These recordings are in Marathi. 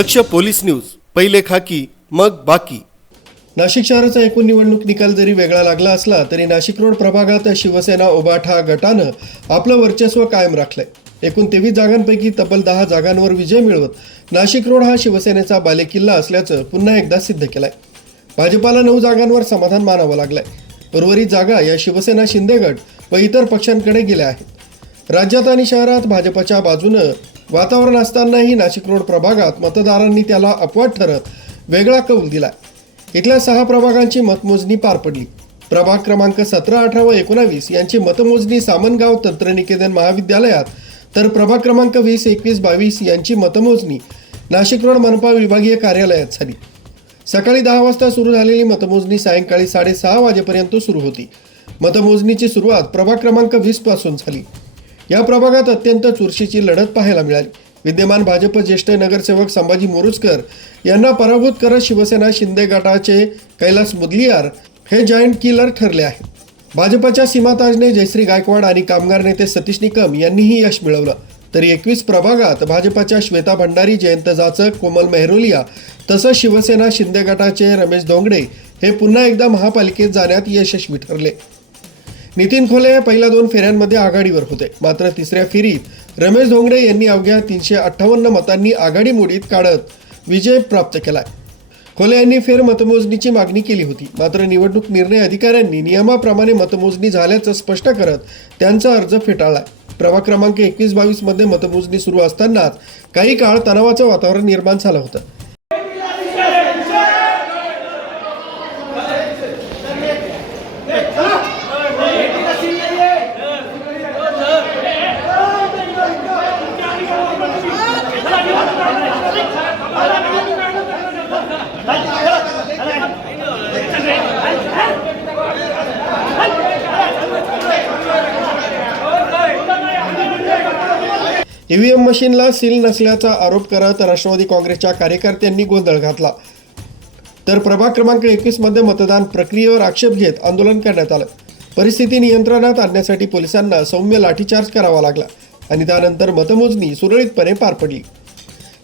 दक्ष पोलीस न्यूज पहिले खाकी मग बाकी. नाशिक शहराचा एकूण निवडणूक निकाल जरी वेगळा लागला असला तरी नाशिक रोड प्रभागात शिवसेना उबाठा गटानं आपलं वर्चस्व कायम राखलंय. एकूण तेवीस जागांपैकी तब्बल दहा जागांवर विजय मिळवत नाशिक रोड हा शिवसेनेचा बालेकिल्ला असल्याचं पुन्हा एकदा सिद्ध केलंय. भाजपाला नऊ जागांवर समाधान मानावं लागलंय. उर्वरित जागा या शिवसेना शिंदे गट व इतर पक्षांकडे गेल्या आहेत. राज्यात आणि शहरात भाजपच्या बाजूनं वातावरण असतानाही नाशिक रोड प्रभागात मतदारांनी त्याला अपवाद ठरत वेगळा कौल दिला इथल्या सहा प्रभागांची मतमोजणी पार पडली. प्रभाग क्रमांक सतरा अठरा व एकोणावीस यांची मतमोजणी सामनगाव तंत्रनिकेतन महाविद्यालयात तर प्रभाग क्रमांक वीस एकवीस बावीस यांची मतमोजणी नाशिक रोड मनपा विभागीय कार्यालयात झाली. सकाळी दहा वाजता सुरू झालेली मतमोजणी सायंकाळी साडेसहा वाजेपर्यंत सुरू होती. मतमोजणीची सुरुवात प्रभाग क्रमांक वीसपासून झाली. या प्रभागात अत्यंत चुरशीची लढत पाहायला मिळाली. विद्यमान भाजप ज्येष्ठ नगरसेवक संभाजी मोरुजकर यांना पराभूत करत शिवसेना शिंदे गटाचे कैलास मुदलियार हे जॉईंट किलर ठरले आहेत. भाजपच्या सीमाताजने जयश्री गायकवाड आणि कामगार नेते सतीश निकम यांनीही यश मिळवलं. तरी एकवीस प्रभागात भाजपच्या श्वेता भंडारी जयंत जाचक कोमल मेहरोलिया तसंच शिवसेना शिंदे गटाचे रमेश धोंगडे हे पुन्हा एकदा महापालिकेत जाण्यात यशस्वी ठरले. नितीन खोले पहिल्या दोन फेऱ्यांमध्ये आघाडीवर होते. मात्र तिसऱ्या फेरीत रमेश धोंगडे यांनी अवघ्या तीनशे अठ्ठावन्न मतांनी आघाडी मोडीत काढत विजय प्राप्त केलाय. खोले यांनी फेर मतमोजणीची मागणी केली होती. मात्र निवडणूक निर्णय अधिकाऱ्यांनी नियमाप्रमाणे मतमोजणी झाल्याचं स्पष्ट करत त्यांचा अर्ज फेटाळलाय. प्रभाग क्रमांक एकवीस बावीसमध्ये मतमोजणी सुरू असतानाच काही काळ तणावाचं वातावरण निर्माण झालं होतं. ईव्हीएम मशीनला सील नसल्याचा आरोप करत राष्ट्रवादी काँग्रेसच्या कार्यकर्त्यांनी गोंधळ घातला. तर प्रभाग क्रमांक एकवीसमध्ये मतदान प्रक्रियेवर आक्षेप घेत आंदोलन करण्यात आलं. परिस्थिती नियंत्रणात आणण्यासाठी पोलिसांना सौम्य लाठीचार्ज करावा लागला आणि त्यानंतर मतमोजणी सुरळीतपणे पार पडली.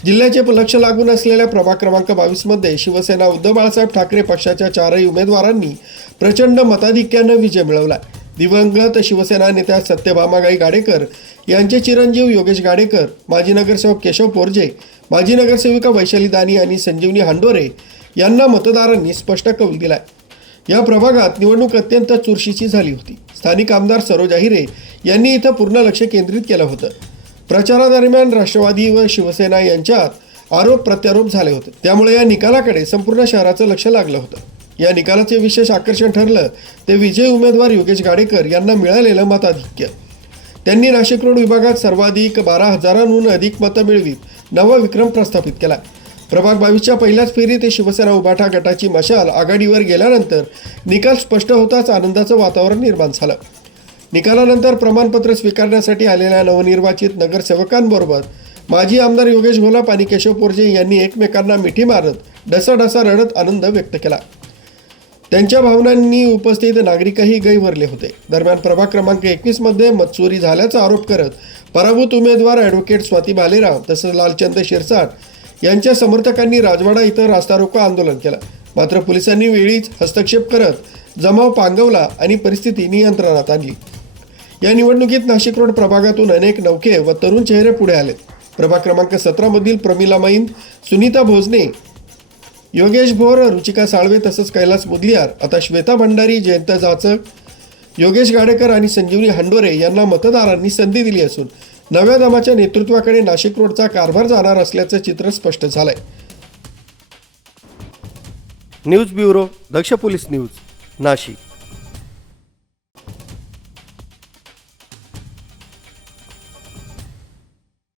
जिल्ह्याचे लक्ष लागून असलेल्या प्रभाग क्रमांक बावीसमध्ये शिवसेना उद्धव बाळासाहेब ठाकरे पक्षाच्या चारही उमेदवारांनी प्रचंड मताधिक्यानं विजय मिळवला. दिवंगत शिवसेना नेत्या सत्यभामागाई गाडेकर यांचे चिरंजीव योगेश गाडेकर माजी नगरसेवक केशव पोरजे माजी नगरसेविका वैशाली दानी आणि संजीवनी हांडोरे यांना मतदारांनी स्पष्ट कौल दिलाय. या प्रभागात निवडणूक अत्यंत चुरशीची झाली होती. स्थानिक आमदार सरोज अहिरे यांनी इथं पूर्ण लक्ष केंद्रित केलं होतं. प्रचारादरम्यान राष्ट्रवादी व शिवसेना यांच्यात आरोप प्रत्यारोप झाले होते. त्यामुळे या निकालाकडे संपूर्ण शहराचं लक्ष लागलं होतं. या निकालाचे विशेष आकर्षण ठरलं ते विजय उमेदवार योगेश गाडेकर यांना मिळालेलं मताधिक्य. त्यांनी नाशिक रोड विभागात सर्वाधिक बारा हजारांहून अधिक मतं मिळवीत नवा विक्रम प्रस्थापित केला. प्रभाग बावीसच्या पहिल्याच फेरीत शिवसेना उभाठा गटाची मशाल आघाडीवर गेल्यानंतर निकाल स्पष्ट होताच आनंदाचं वातावरण निर्माण झालं. निकालानंतर प्रमाणपत्र स्वीकारण्यासाठी आलेल्या नवनिर्वाचित नगरसेवकांबरोबर माजी आमदार योगेश घोलाप आणि केशव पोरजे यांनी एकमेकांना मिठी मारत डसाडसा रडत आनंद व्यक्त केला. त्यांच्या भावनांनी उपस्थित नागरिकही गैरवरले होते. दरम्यान प्रभाग क्रमांक एकवीसमध्ये मतचोरी झाल्याचा आरोप करत पराभूत उमेदवार ॲडव्होकेट स्वाती भालेराव तसंच लालचंद शिरसाट यांच्या समर्थकांनी राजवाडा इथं रास्ता रोको आंदोलन केलं. मात्र पोलिसांनी वेळीच हस्तक्षेप करत जमाव पांगवला आणि परिस्थिती नियंत्रणात आणली. या निवडणुकीत नाशिक रोड प्रभागातून अनेक नौके व तरुण चेहरे पुढे आले प्रभाग क्रमांक सतरामधील प्रमिला मैन सुनीता भोजने योगेश भोर रुचिका साळवे तसंच कैलास मुदलियार आता श्वेता भंडारी जयंत जाचक योगेश गाडेकर आणि संजीवनी हंडोरे यांना मतदारांनी संधी दिली असून नव्या दमाच्या नेतृत्वाकडे नाशिक रोडचा कारभार जाणार असल्याचं चित्र स्पष्ट झालंय. News bureau Daksh police news Nashik.